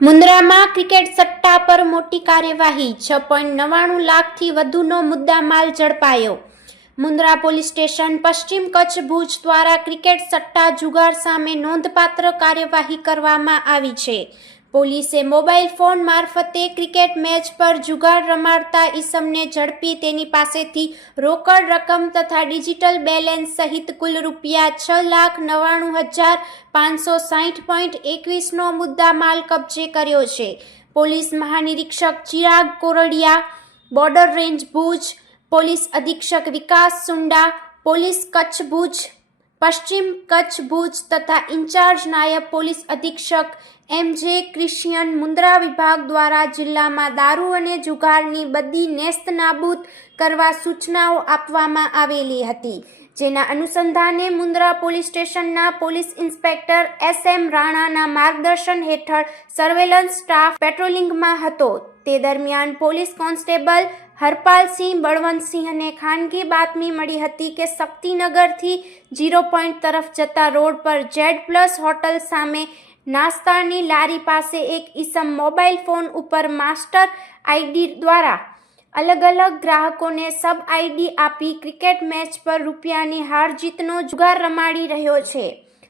મુન્દ્રામાં cricket સટ્ટા પર મોટી કાર્યવાહી, છ પોઈન્ટ નવ્વાણું લાખથી વધુનો મુદ્દામાલ ઝડપાયો. મુન્દ્રા પોલીસ સ્ટેશન પશ્ચિમ કચ્છ ભુજ દ્વારા ક્રિકેટ સટ્ટા જુગાર સામે નોંધપાત્ર કાર્યવાહી કરવામાં આવી છે. પોલીસે મોબાઈલ ફોન મારફતે ક્રિકેટ મેચ પર જુગાર રમાડતા ઈસમને ઝડપી તેની પાસેથી રોકડ રકમ તથા ડિજિટલ બેલેન્સ સહિત કુલ રૂપિયા છ લાખ નવ્વાણું હજાર પાંચસો સાહીઠ પોઈન્ટ એકવીસનો મુદ્દામાલ કબજે કર્યો છે. Police મહાનિરીક્ષક Chirag Koradiya, border range Bhuj, police અધિક્ષક વિકાસ સુંડા, પોલીસ કચ્છ ભુજ પશ્ચિમ કચ્છ ભુજ તથા ઇન્ચાર્જ નાયબ પોલીસ અધિક્ષક એમ જે ક્રિશિયન મુન્દ્રા વિભાગ દ્વારા જિલ્લામાં દારૂ અને જુગારની બધી નેસ્ત નાબૂદ કરવા સૂચનાઓ આપવામાં આવેલી હતી. જેના અનુસંધાને મુન્દ્રા પોલીસ સ્ટેશનના પોલીસ ઇન્સ્પેક્ટર એસ એમ રાણાના માર્ગદર્શન હેઠળ સર્વેલન્સ સ્ટાફ પેટ્રોલિંગમાં હતો. તે દરમિયાન પોલીસ કોન્સ્ટેબલ હરપાલસિંહ બળવંતસિંહને ખાનગી બાતમી મળી હતી કે શક્તિનગરથી જીરો પોઈન્ટ તરફ જતા રોડ પર જેડ પ્લસ હોટલ સામે નાસ્તાની લારી પાસે એક ઈસમ મોબાઈલ ફોન ઉપર માસ્ટર આઈડી દ્વારા અલગ અલગ ગ્રાહકોને સબ આઈડી આપી ક્રિકેટ મેચ પર રૂપિયાની હાર જીતનો જુગાર રમાડી રહ્યો છે.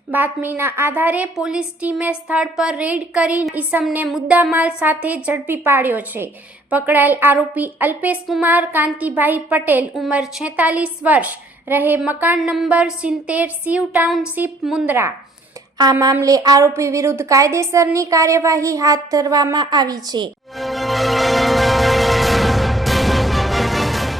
બાતમીના આધારે પોલીસ ટીમે સ્થળ પર રેડ કરી ઈસમને મુદ્દામાલ સાથે ઝડપી પાડ્યો છે. પકડાયેલ આરોપી અલ્પેશ કુમાર, કાંતિભાઈ પટેલ, ઉંમર છેતાલીસ વર્ષ, રહે મકાન નંબર સિત્તેર સીવ ટાઉનશીપ, મુન્દ્રા. આ મામલે આરોપી વિરુદ્ધ કાયદેસરની કાર્યવાહી હાથ ધરવામાં આવી છે.